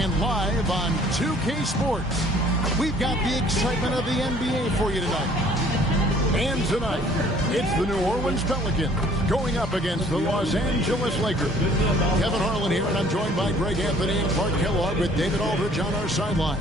And live on 2K Sports, we've got the excitement of the NBA for you tonight. And tonight, it's the New Orleans Pelicans going up against the Los Angeles Lakers. Kevin Harlan here, and I'm joined by Greg Anthony and Clark Kellogg with David Aldridge on our sideline.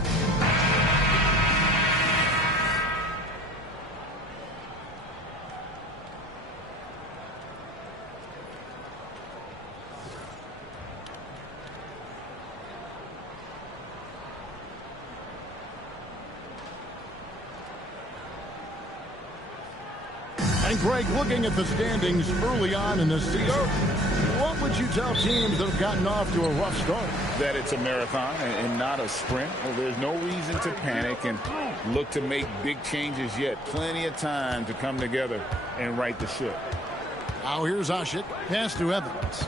And Greg, looking at the standings early on in the season, what would you tell teams that have gotten off to a rough start? That it's a marathon and not a sprint. Well, there's no reason to panic and look to make big changes yet. Plenty of time to come together and right the ship. Now here's Ashik, pass to Evans.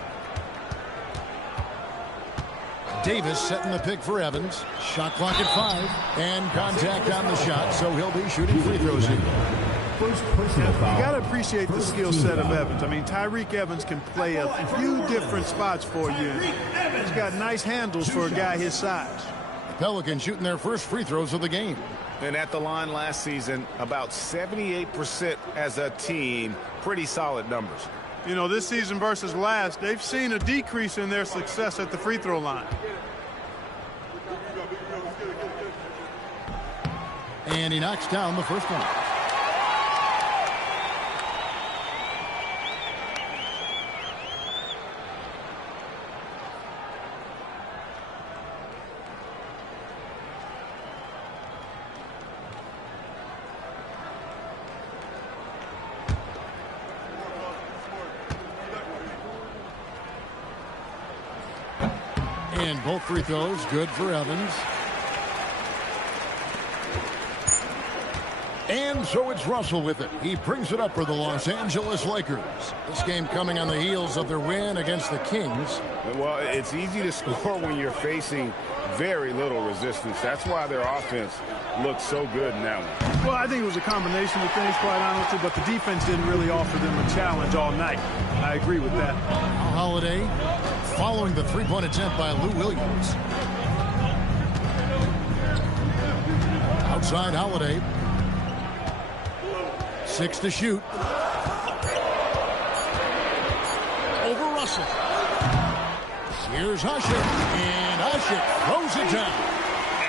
Davis setting the pick for Evans. Shot clock at 5, and contact on the shot, so he'll be shooting free throws here. You got to appreciate the skill set of Evans. I mean, Tyreke Evans can play a few different spots for you. He's got nice handles for a guy his size. The Pelicans shooting their first free throws of the game. And at the line last season, about 78% as a team. Pretty solid numbers. You know, this season versus last, they've seen a decrease in their success at the free throw line. And he knocks down the first one. And both free throws good for Evans. And so it's Russell with it. He brings it up for the Los Angeles Lakers. This game coming on the heels of their win against the Kings. Well, it's easy to score when you're facing very little resistance. That's why their offense looks so good in that one. Well, I think it was a combination of things, quite honestly, but the defense didn't really offer them a challenge all night. I agree with that. Holiday following the three-point attempt by Lou Williams. Outside Holiday. 6 to shoot. Over Russell. Here's Ashik. And Ashik throws it down.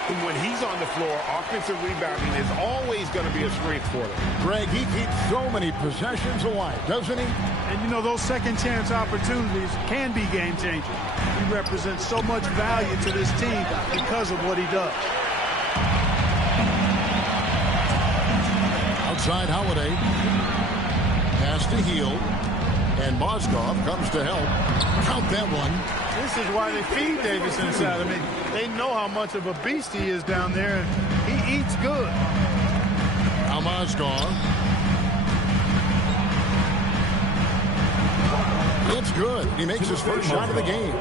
And when he's on the floor, offensive rebounding is always going to be a strength for them. Greg, he keeps so many possessions alive, doesn't he? And, you know, those second-chance opportunities can be game-changing. He represents so much value to this team because of what he does. Outside Holiday. Pass to Heel. And Mozgov comes to help. Count that one. This is why they feed Davis inside. I mean, they know how much of a beast he is down there, and he eats good. Now Mozgov. It's good. He makes his first shot of the game.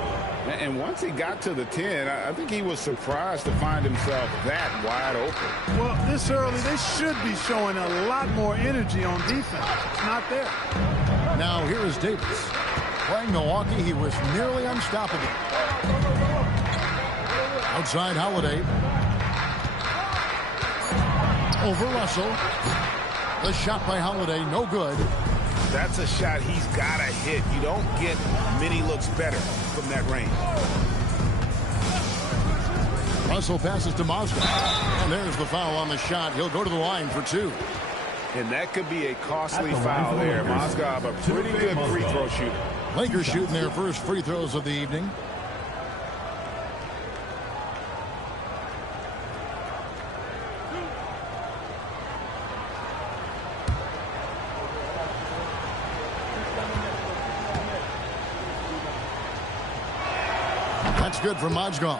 And once he got to the 10, I think he was surprised to find himself that wide open. Well, this early, they should be showing a lot more energy on defense. It's not there. Now here is Davis. Playing Milwaukee, he was nearly unstoppable. Outside Holiday. Over Russell. The shot by Holiday, no good. That's a shot he's got to hit. You don't get many looks better from that range. Russell passes to Mozgov. And there's the foul on the shot. He'll go to the line for 2. And that could be a costly foul there. Mozgov, a pretty good free throw shooter. Lakers shooting their first free throws of the evening. That's good for Mozgov.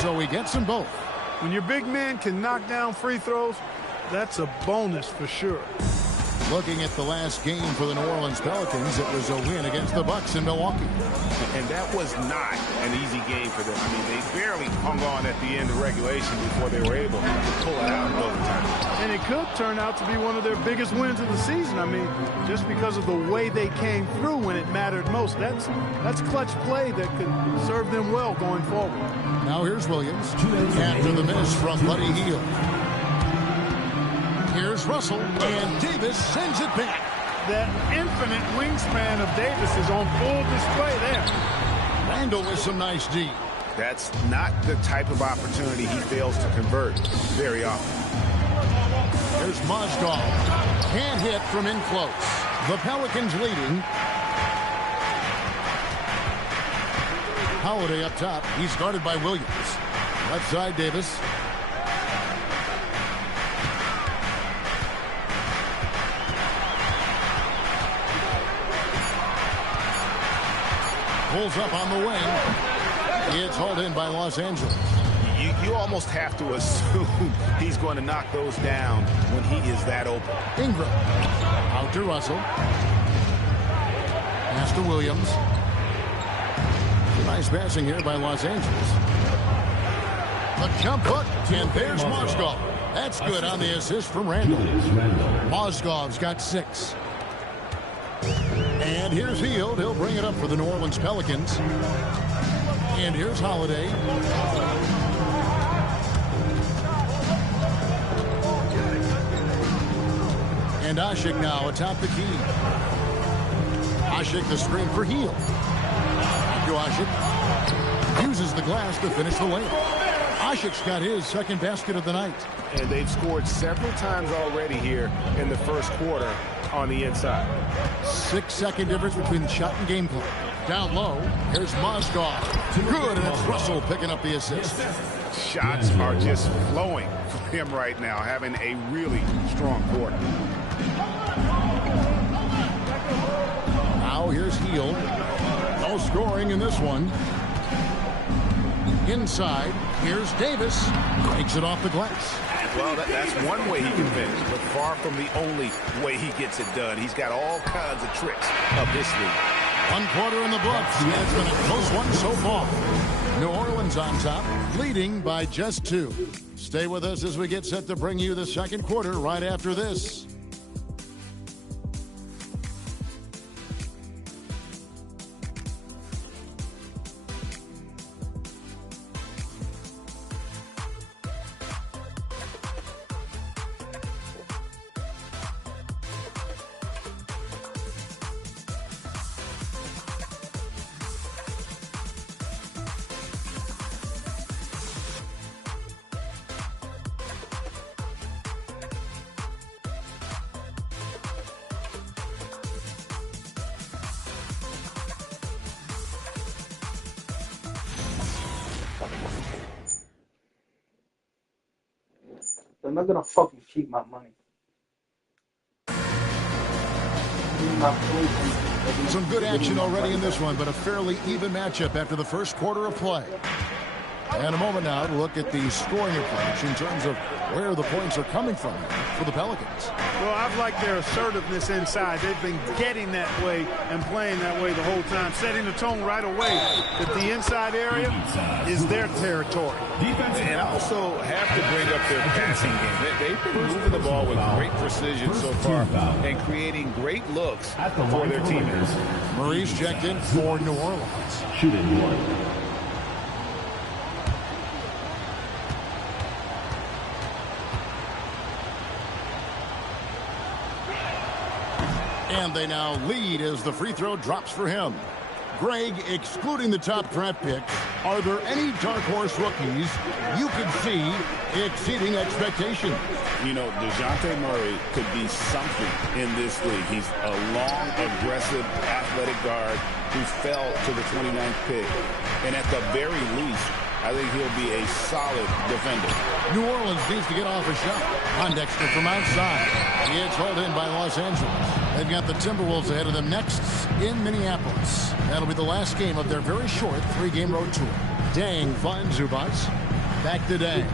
So he gets them both. When your big man can knock down free throws, that's a bonus for sure. Looking at the last game for the New Orleans Pelicans, it was a win against the Bucks in Milwaukee. And that was not an easy game for them. I mean, they barely hung on at the end of regulation before they were able to pull it out in overtime. And it could turn out to be one of their biggest wins of the season. I mean, just because of the way they came through when it mattered most. That's clutch play that could serve them well going forward. Now here's Williams after the miss from Buddy Hield. Here's Russell, and Davis sends it back. That infinite wingspan of Davis is on full display there. Randall with some nice D. That's not the type of opportunity he fails to convert very often. There's Mozgov. Can't hit from in close. The Pelicans leading. Holiday up top. He's guarded by Williams. Left side, Davis. Pulls up on the wing. It's hauled in by Los Angeles. You almost have to assume he's going to knock those down when he is that open. Ingram. Out to Russell. Pass to Williams. Nice passing here by Los Angeles. The jump hook. And there's Mozgov. That's good on the assist from Randall. Mozgov's got 6. And here's Hield. He'll bring it up for the New Orleans Pelicans. And here's Holiday. And Ashik now atop the key. Ashik the screen for Hield. To Ashik. Uses the glass to finish the layup. Ashik's got his second basket of the night. And they've scored several times already here in the first quarter on the inside. 6-second difference between the shot and game clock. Down low, here's Mozgov. Good, and it's Russell picking up the assist. Shots are just flowing for him right now, having a really strong quarter. Now here's Hield. No scoring in this one. Inside, here's Davis. Takes it off the glass. Well, that's one way he can finish, but far from the only way he gets it done. He's got all kinds of tricks up his sleeve. 1 quarter in the books. Yeah, it's been a close one so far. New Orleans on top, leading by just 2. Stay with us as we get set to bring you the second quarter right after this. I'm not gonna fucking keep my money. Some good action already in this one, but a fairly even matchup after the first quarter of play. And a moment now to look at the scoring approach in terms of where the points are coming from for the Pelicans. Well, I've liked their assertiveness inside. They've been getting that way and playing that way the whole time, setting the tone right away that the inside area is their territory. And also have to bring up their passing game. They've been moving the ball with great precision so far and creating great looks for their teammates. Murray's checked in for New Orleans. Shooting 1. And they now lead as the free throw drops for him. Greg, excluding the top draft picks, are there any dark horse rookies you could see exceeding expectation? You know, DeJounte Murray could be something in this league. He's a long, aggressive, athletic guard who fell to the 29th pick. And at the very least, I think he'll be a solid defender. New Orleans needs to get off a shot. Pondexter from outside. It's hauled in by Los Angeles. They've got the Timberwolves ahead of them next in Minneapolis. That'll be the last game of their very short 3-game road tour. Dang finds Zubats. Back to Dang.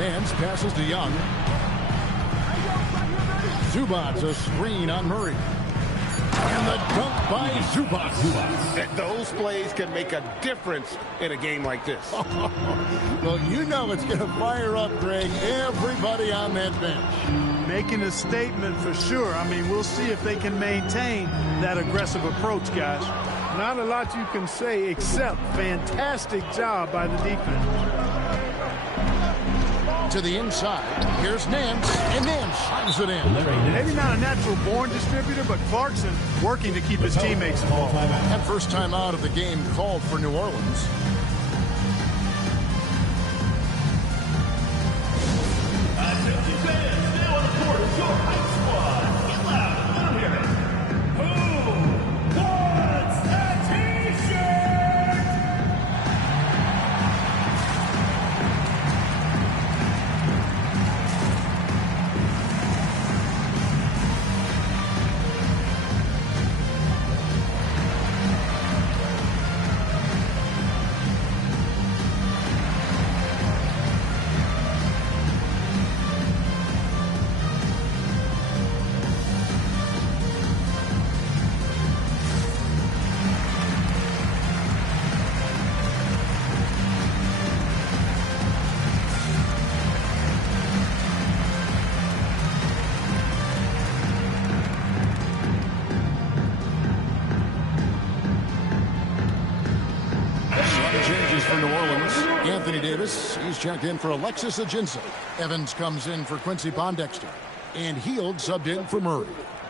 Nance passes to Young. Zubac, a screen on Murray. And the dunk by Zubac. Those plays can make a difference in a game like this. Well, you know it's going to fire up, Greg, everybody on that bench. Making a statement for sure. I mean, we'll see if they can maintain that aggressive approach, guys. Not a lot you can say except fantastic job by the defense. To the inside. Here's Nance, and Nance slams it in. Maybe not a natural-born distributor, but Clarkson working to keep his teammates involved. And first time out of the game called for New Orleans. For New Orleans, Anthony Davis, he's checked in for Alexis Ajinça. Evans comes in for Quincy Pondexter. And Hield subbed in for Murray.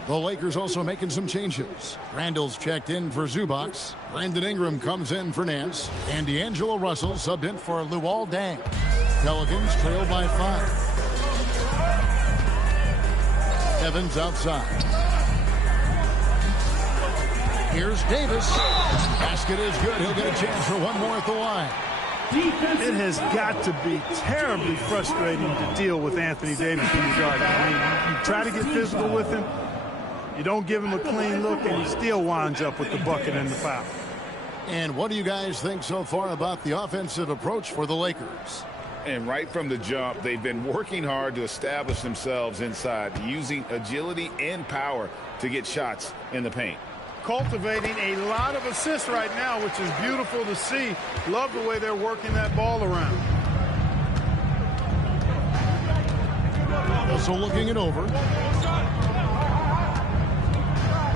The Lakers also making some changes. Randall's checked in for Zubac. Brandon Ingram comes in for Nance. And D'Angelo Russell subbed in for Luol Deng. Pelicans trail by 5. Evans outside. Here's Davis. Basket is good. He'll get a chance for one more at the line. It has got to be terribly frustrating to deal with Anthony Davis in the guard. I mean, you try to get physical with him, you don't give him a clean look, and he still winds up with the bucket and the foul. And what do you guys think so far about the offensive approach for the Lakers? And right from the jump, they've been working hard to establish themselves inside, using agility and power to get shots in the paint. Cultivating a lot of assists right now, which is beautiful to see. Love the way they're working that ball around. Also looking it over.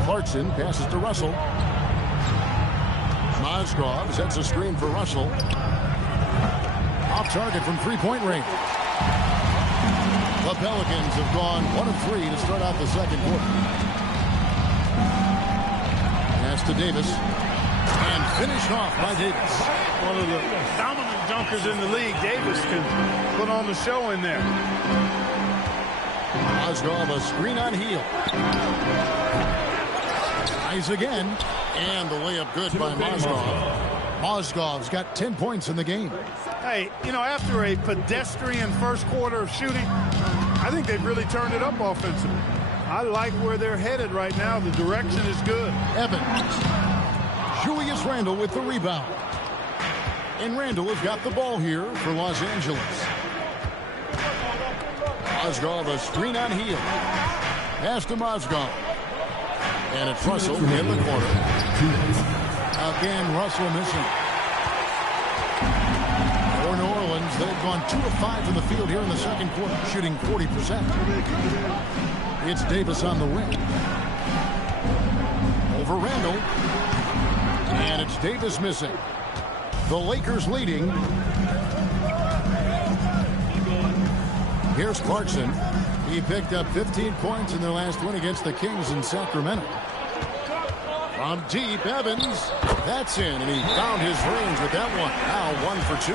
Clarkson passes to Russell. Mozgov sets a screen for Russell. Off target from three-point range. The Pelicans have gone 1 of 3 to start out the second quarter. Pass to Davis. And finished off by Davis. One of the dominant dunkers in the league. Davis can put on the show in there. Mozgov a screen on Hield. Nice again. And the layup good by Mozgov. Mozgov's got 10 points in the game. Hey, you know, after a pedestrian first quarter of shooting, I think they've really turned it up offensively. I like where they're headed right now. The direction is good. Evans. Julius Randle with the rebound. And Randle has got the ball here for Los Angeles. Mozgov a screen on Hield. Pass to Mozgov. And it's Russell in the corner. Again, Russell missing. For New Orleans, they've gone 2 of 5 from the field here in the second quarter, shooting 40%. It's Davis on the wing. Over Randle. And it's Davis missing. The Lakers leading. Here's Clarkson. He picked up 15 points in their last win against the Kings in Sacramento. From deep, Evans. That's in, and he found his range with that one. Now 1 for 2.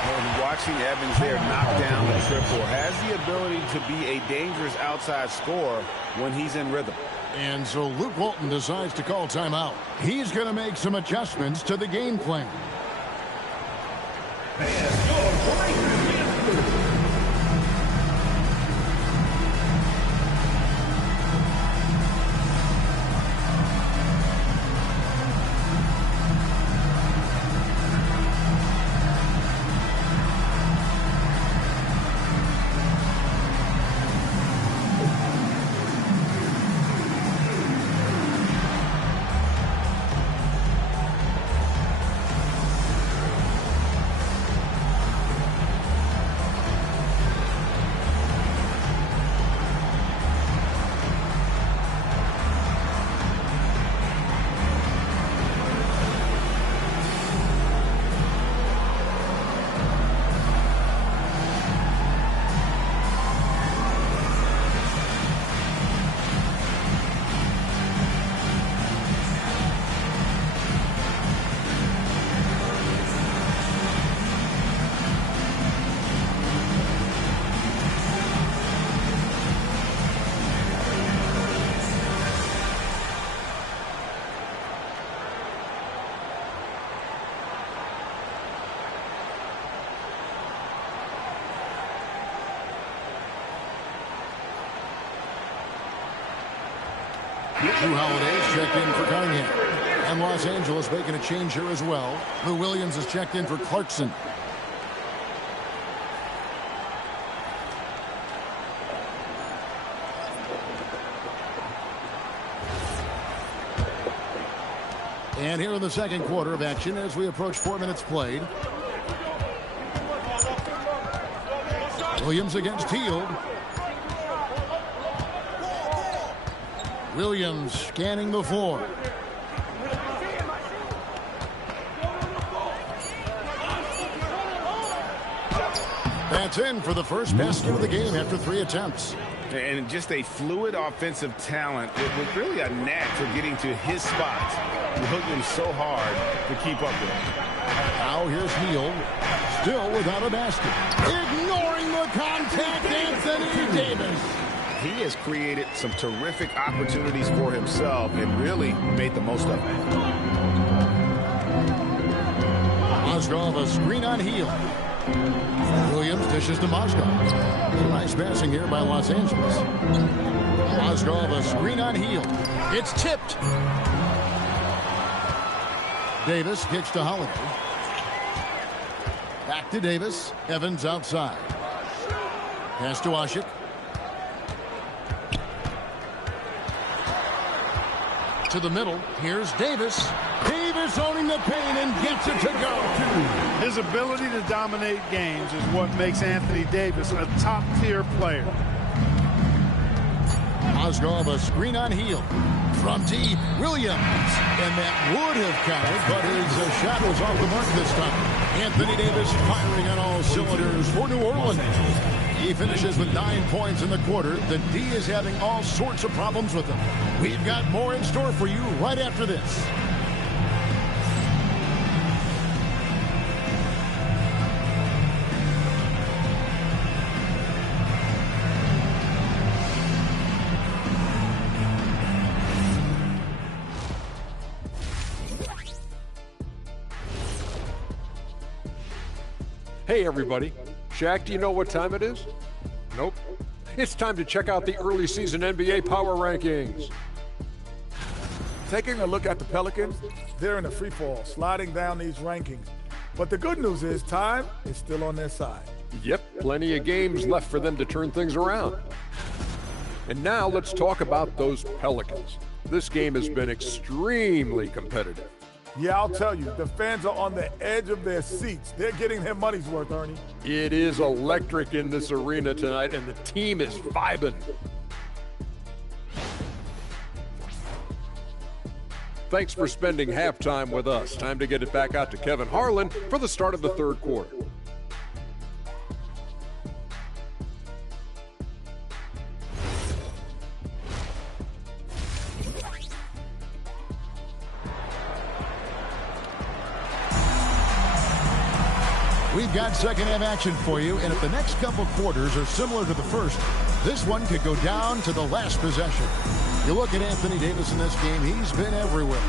And watching Evans there knock down the triple, has the ability to be a dangerous outside scorer when he's in rhythm. And so Luke Walton decides to call timeout. He's going to make some adjustments to the game plan. Drew Holiday's checked in for Cunningham. And Los Angeles making a change here as well. Lou Williams is checked in for Clarkson. And here in the second quarter of action as we approach 4 minutes played. Williams against Hield. Williams scanning the floor. That's in for the first basket of the game after 3 attempts. And just a fluid offensive talent with really a knack for getting to his spots. Williams so hard to keep up with him. Now here's Hield, still without a basket. Ignoring the contact, Anthony Davis. He has created some terrific opportunities for himself and really made the most of it. Mozgov, a screen on Hield. Williams dishes to Mozgov. Nice passing here by Los Angeles. Mozgov, a screen on Hield. It's tipped. Davis kicks to Holiday. Back to Davis. Evans outside. Pass to Ashik. To the middle. Here's Davis. Davis owning the paint and gets it to go. His ability to dominate games is what makes Anthony Davis a top-tier player. Mozgov, a screen on Hield. From deep, Williams. And that would have counted, but his shot was off the mark this time. Anthony Davis firing on all cylinders for New Orleans. He finishes with 9 points in the quarter. The D is having all sorts of problems with him. We've got more in store for you right after this. Hey everybody, Shaq, do you know what time it is? Nope. It's time to check out the early season NBA Power Rankings. Taking a look at the Pelicans, they're in a free fall, sliding down these rankings. But the good news is time is still on their side. Yep, plenty of games left for them to turn things around. And now let's talk about those Pelicans. This game has been extremely competitive. Yeah, I'll tell you, the fans are on the edge of their seats. They're getting their money's worth, Ernie. It is electric in this arena tonight, and the team is vibing. Thanks for spending halftime with us. Time to get it back out to Kevin Harlan for the start of the third quarter. We've got second half action for you, and if the next couple quarters are similar to the first, this one could go down to the last possession. You look at Anthony Davis in this game, he's been everywhere.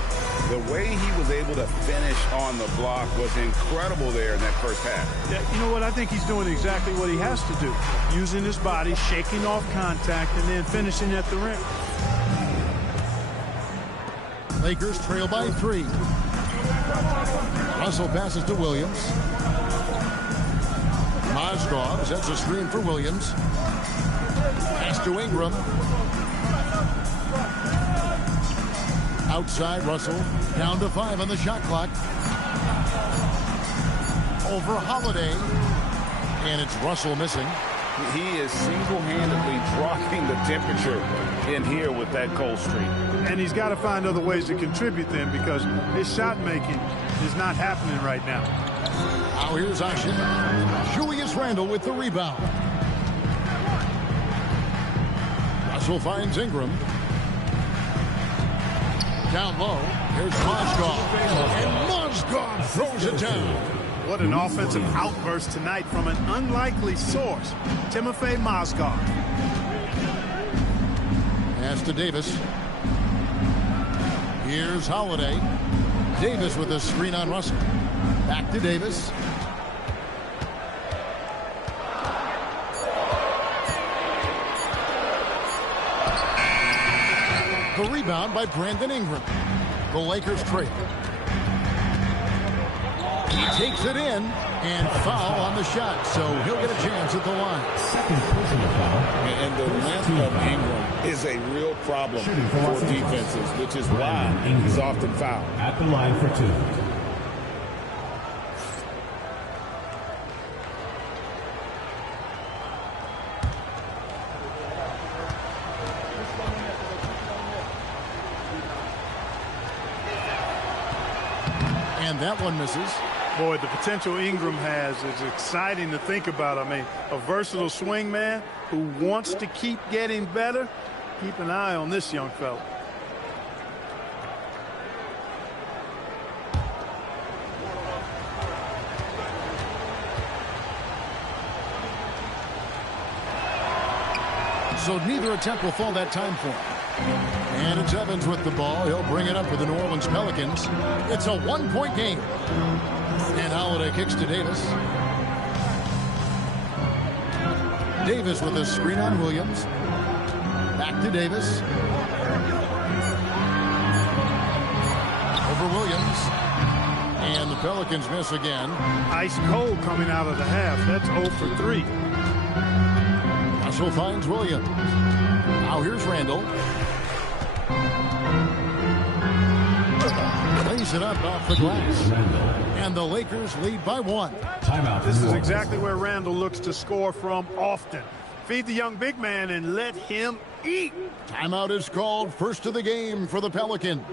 The way he was able to finish on the block was incredible there in that first half. Yeah, you know what? I think he's doing exactly what he has to do. Using his body, shaking off contact, and then finishing at the rim. Lakers trail by 3. Russell passes to Williams. Mozgov sets a screen for Williams. Pass to Ingram. Outside Russell. Down to 5 on the shot clock. Over Holiday. And it's Russell missing. He is single-handedly dropping the temperature in here with that cold streak. And he's got to find other ways to contribute then, because his shot making is not happening right now. Now here's Ashik. Julius Randle with the rebound. Russell finds Ingram. Down low. Here's Mozgov. And Mozgov throws it down. What an offensive outburst tonight from an unlikely source, Timofey Mozgov. Pass to Davis. Here's Holiday. Davis with a screen on Russell. Back to Davis. The rebound by Brandon Ingram. The Lakers trail. He takes it in, and foul on the shot, so he'll get a chance at the line. Second personal foul. And the length of Ingram is a real problem for defenses, which is why he's often fouled. At the line for 2. And that one misses. Boy, the potential Ingram has is exciting to think about. I mean, a versatile swing man who wants to keep getting better. Keep an eye on this young fella. So neither attempt will fall that time for him. And it's Evans with the ball. He'll bring it up for the New Orleans Pelicans. It's a one-point game. And Holiday kicks to Davis. Davis with a screen on Williams. Back to Davis. Over Williams. And the Pelicans miss again. Ice cold coming out of the half. That's 0 for 3. Russell finds Williams. Now here's Randall. Lays it up off the glass. And the Lakers lead by 1. Timeout. This is exactly where Randall looks to score from often. Feed the young big man and let him eat. Timeout is called. First of the game for the Pelicans.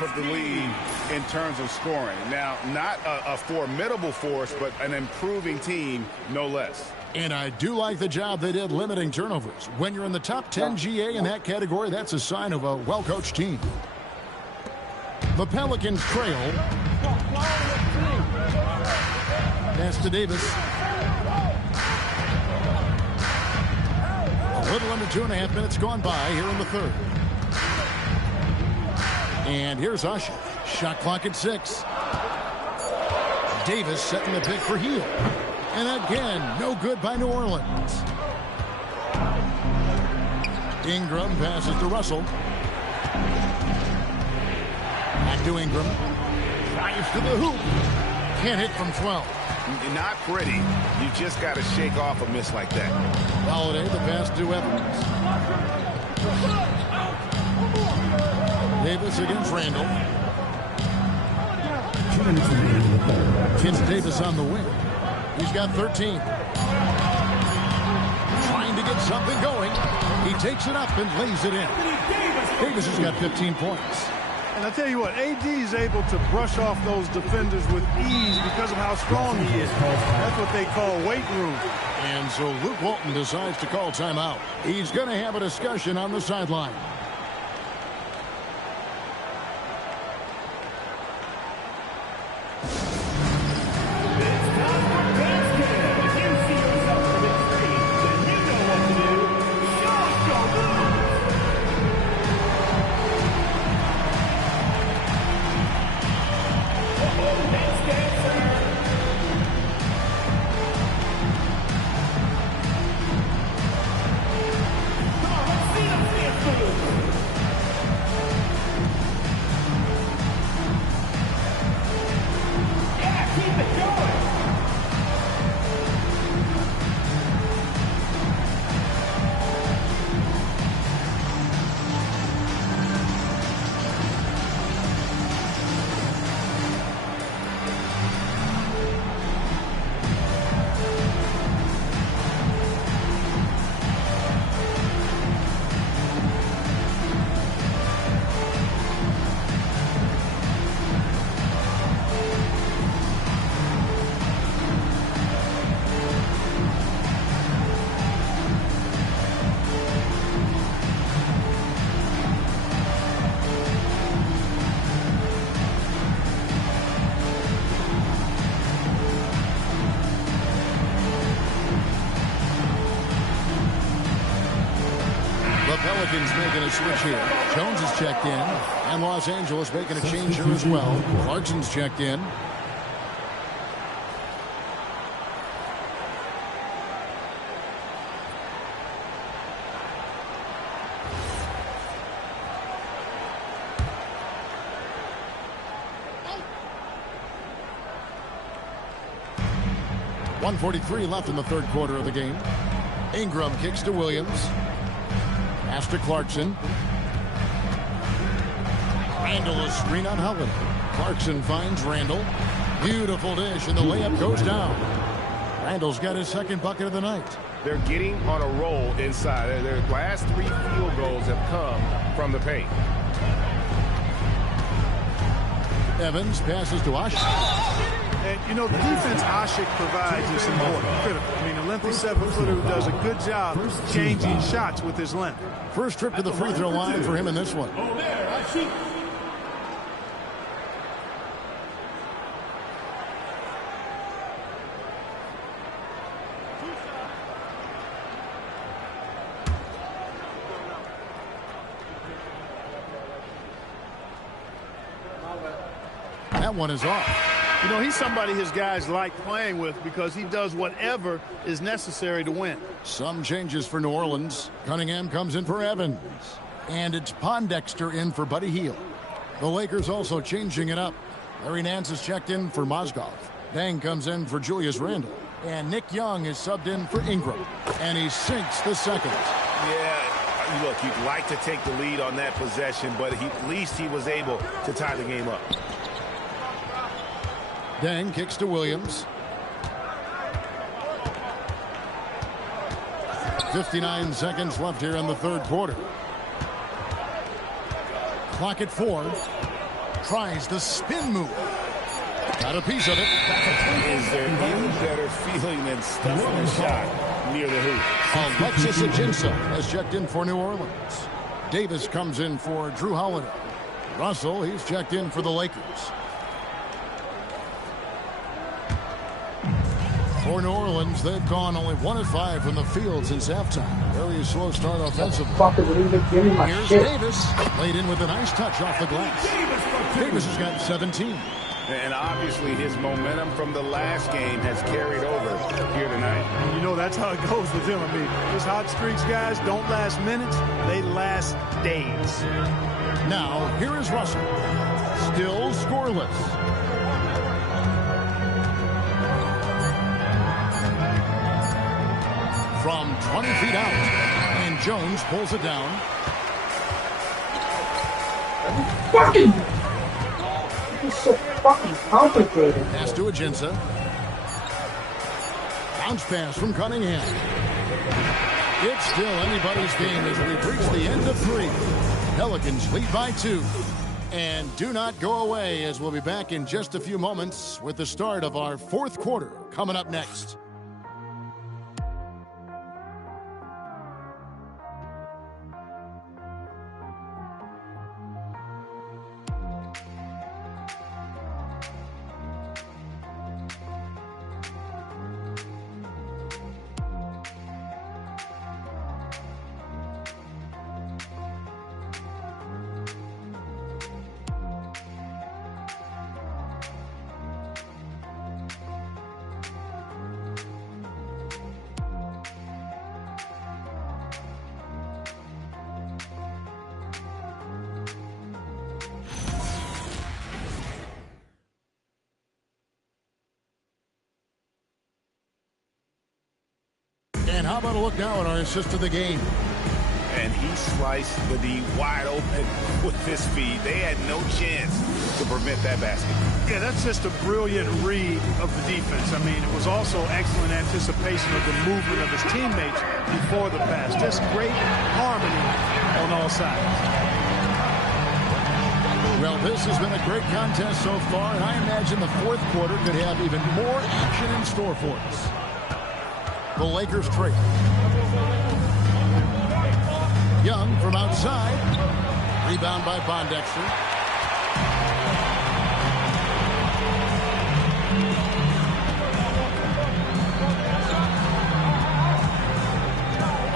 Of the league in terms of scoring. Now, not a formidable force, but an improving team, no less. And I do like the job they did limiting turnovers. When you're in the top 10 GA in that category, that's a sign of a well-coached team. The Pelicans trail. Pass to Davis. A little under 2.5 minutes gone by here in the third. And here's Usher. Shot clock at 6. Davis setting the pick for Hield. And again, no good by New Orleans. Ingram passes to Russell. Back to Ingram. Drives to the hoop. Can't hit from 12. Not pretty. You just got to shake off a miss like that. Holiday, the pass to Evans. Davis against Randall. 2 minutes remaining in the third. Hits Davis on the wing. He's got 13. Trying to get something going. He takes it up and lays it in. Davis has got 15 points. And I tell you what, AD is able to brush off those defenders with ease because of how strong he is. That's what they call weight room. And so Luke Walton decides to call timeout. He's going to have a discussion on the sideline. making a switch here. Jones is checked in. And Los Angeles making a change here as well. Clarkson's checked in. .143 left in the third quarter of the game. Ingram kicks to Williams. Pass to Clarkson. Randall a screen on Howard. Clarkson finds Randall. Beautiful dish, and the layup goes down. Randall's got his second bucket of the night. They're getting on a roll inside. Their last 3 field goals have come from the paint. Evans passes to Ashik. And, you know, the defense Ashik provides is important, critical. I mean, a lengthy 7-footer who does a good job changing shots with his length. First trip to the free throw line for him in this one. That one is off. You know, he's somebody his guys like playing with because he does whatever is necessary to win. Some changes for New Orleans. Cunningham comes in for Evans. And it's Pondexter in for Buddy Hield. The Lakers also changing it up. Larry Nance is checked in for Mozgov. Dang comes in for Julius Randle. And Nick Young is subbed in for Ingram. And he sinks the second. Yeah, look, you'd like to take the lead on that possession, but at least he was able to tie the game up. Dang kicks to Williams. 59 seconds left here in the third quarter. Clock at 4. Tries the spin move. Got a piece of it. Is there any better feeling than stuffing a shot near the hoop? Alexis Ajinça has checked in for New Orleans. Davis comes in for Drew Holiday. Russell, he's checked in for the Lakers. For New Orleans, they've gone only 1 of 5 from the field since halftime. Very slow start offensively. Here's Davis, laid in with a nice touch off the glass. Davis has got 17. And obviously his momentum from the last game has carried over here tonight. And you know, that's how it goes with him. I mean, those hot streaks, guys, don't last minutes. They last days. Now, here is Russell. Still scoreless. From 20 feet out, and Jones pulls it down. It's so fucking complicated. Pass to Ajinça. Bounce pass from Cunningham. It's still anybody's game as we've reached the end of 3. Pelicans lead by 2. And do not go away, as we'll be back in just a few moments with the start of our fourth quarter coming up next. And how about a look now at our assist of the game? And he sliced the D wide open with his feet. They had no chance to prevent that basket. Yeah, that's just a brilliant read of the defense. I mean, it was also excellent anticipation of the movement of his teammates before the pass. Just great harmony on all sides. Well, this has been a great contest so far, and I imagine the fourth quarter could have even more action in store for us. The Lakers trade. Young from outside. Rebound by Pondexter.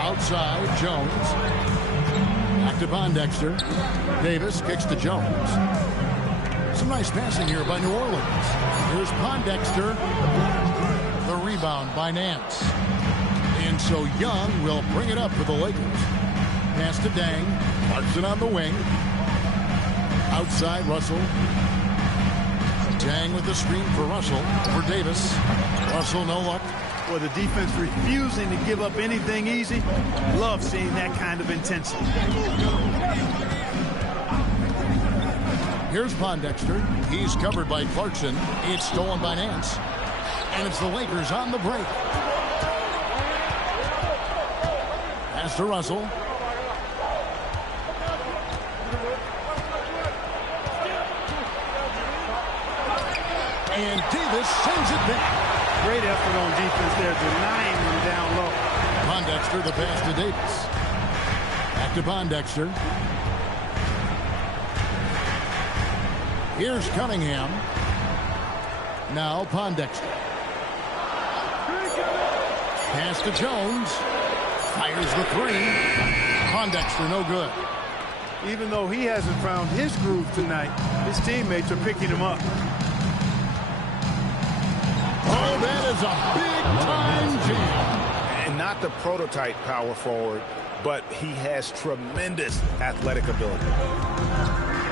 Outside, Jones. Back Back to Pondexter. Davis kicks to Jones. Some nice passing here by New Orleans. Here's Pondexter. The rebound by Nance. And so Young will bring it up for the Lakers. Pass to Dang. Marks it on the wing. Outside Russell. Dang with the screen for Russell. For Davis. Russell no luck. Well, the defense refusing to give up anything easy. Love seeing that kind of intensity. Here's Pondexter. He's covered by Clarkson. It's stolen by Nance. And it's the Lakers on the break. Pass to Russell. And Davis sends it back. Great effort on defense there, denying him down low. Pondexter the pass to Davis. Back to Pondexter. Here's Cunningham. Now Pondexter. Pass to Jones. Fires the three. Pondexter no good. Even though he hasn't found his groove tonight, his teammates are picking him up. Oh, that is a big-time jam. And not the prototype power forward, but he has tremendous athletic ability.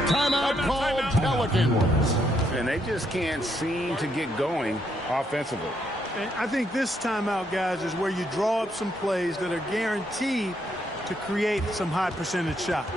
Timeout called Pelicans. And they just can't seem to get going offensively. And I think this timeout, guys, is where you draw up some plays that are guaranteed to create some high percentage shots.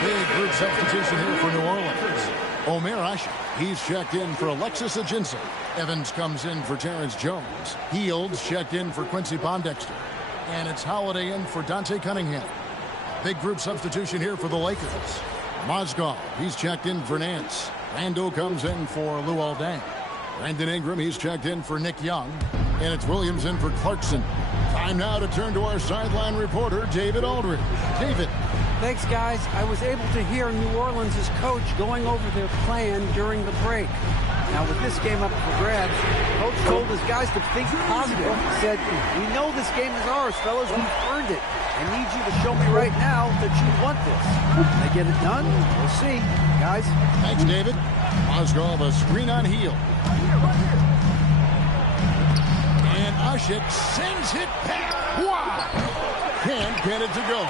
Big group substitution here for New Orleans. Omer Asher, he's checked in for Alexis Ajinça. Evans comes in for Terrence Jones. Fields checked in for Quincy Pondexter. And it's Holiday in for Dante Cunningham. Big group substitution here for the Lakers. Mozgov, he's checked in for Nance. Randall comes in for Luol Deng. Brandon Ingram, he's checked in for Nick Young. And it's Williams in for Clarkson. Time now to turn to our sideline reporter, David Aldridge. David. Thanks, guys. I was able to hear New Orleans' coach going over their plan during the break. Now, with this game up for grabs, coach told his guys to think positive. He said, "We know this game is ours, fellas. We've earned it. I need you to show me right now that you want this." Can they get it done? We'll see. Guys. Thanks, David. Mozgov, a screen on heel. And Ashik sends it back. Wow! Can't get it to go.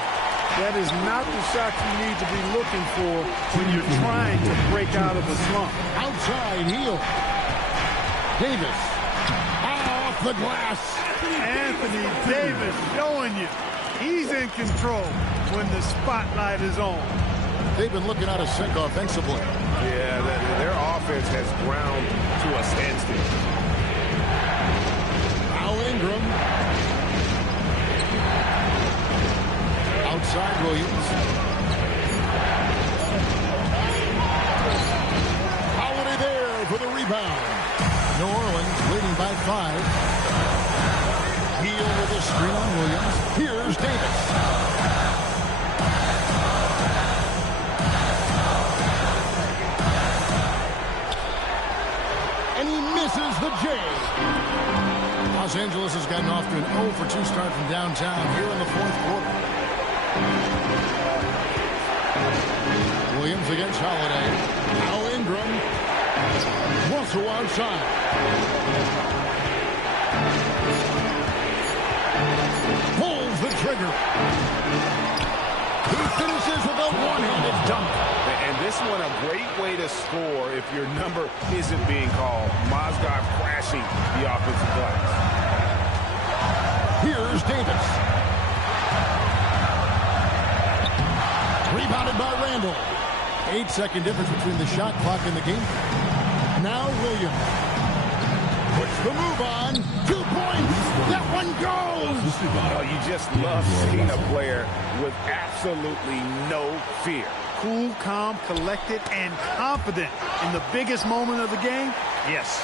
That is not the shot you need to be looking for when you're trying to break out of a slump. Outside heel. Davis. Off the glass. Anthony Davis showing you he's in control when the spotlight is on. They've been looking out of sync offensively. Yeah, their offense has ground to a standstill. Now Ingram. Outside Williams. Holiday there for the rebound. New Orleans leading by 5. Heel with a screen on Williams. Here's Davis. misses the J. Los Angeles has gotten off to an 0 for 2 start from downtown here in the fourth quarter. Williams against Holiday. Now Ingram. Russell outside. Pulls the trigger. He finishes with a one-handed dunk. And this one a great way to score if your number isn't being called. Mozgov crashing the offensive glass. Here's Davis. Rebounded by Randall. 8-second difference between the shot clock and the game. Now Williams. Puts the move on. 2 points. That one goes. Oh, you just love seeing a player with absolutely no fear. Cool, calm, collected, and confident in the biggest moment of the game? Yes.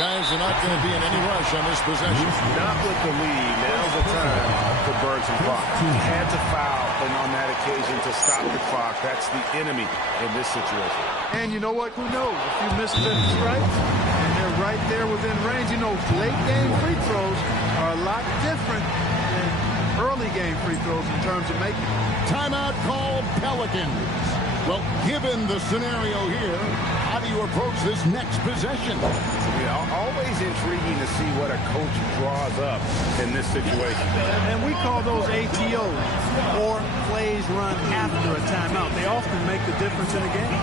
Guys are not going to be in any rush on this possession. Not with the lead. Now's the time to burn some clock. Had to foul, and on that occasion to stop the clock. That's the enemy in this situation. And you know what? Who knows? A few misses at the stripes, and they're right there within range. You know, late game free throws are a lot different than early game free throws in terms of making. Timeout called Pelicans. Well, given the scenario here, how do you approach this next possession? Always intriguing to see what a coach draws up in this situation. And we call those ATOs, or plays run after a timeout. They often make the difference in a game.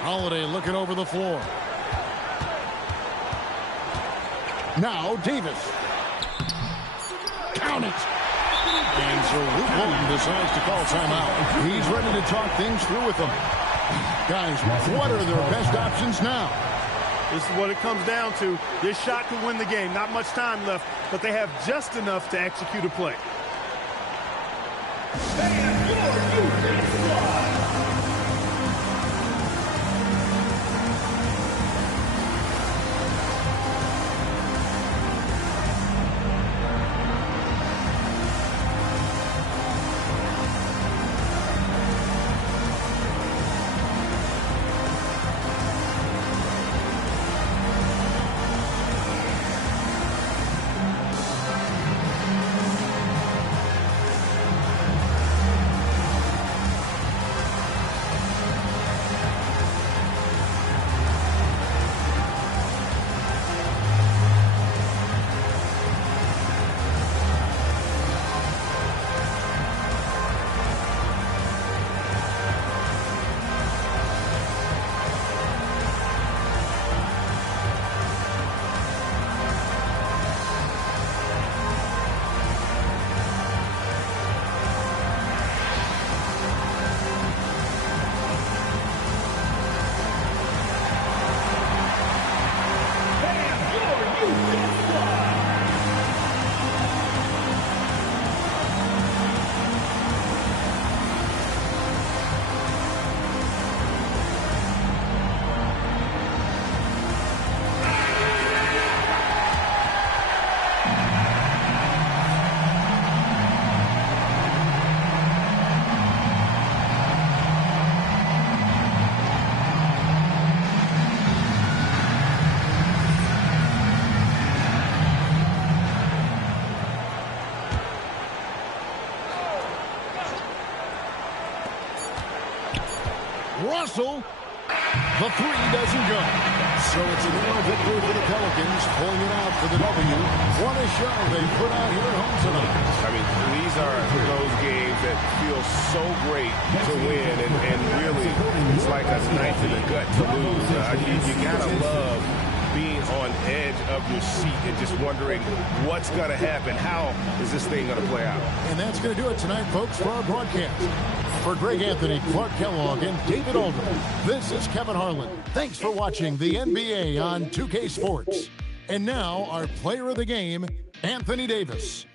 Holiday looking over the floor. Now Davis. Count it. And so Luke Walton decides to call timeout. He's ready to talk things through with them. Guys, what are their best options now? This is what it comes down to. This shot could win the game. Not much time left, but they have just enough to execute a play. Russell. The three doesn't go. So it's a narrow victory for the Pelicans, pulling it out for the W. What a show they put out here at home tonight. I mean, these are those games that feel so great to win, and really, it's like a knife in the gut to lose. You gotta love being on edge of your seat and just wondering what's going to happen. How is this thing going to play out? And that's going to do it tonight, folks, for our broadcast. For Greg Anthony, Clark Kellogg, and David Aldridge, this is Kevin Harlan. Thanks for watching the NBA on 2K Sports. And now, our player of the game, Anthony Davis.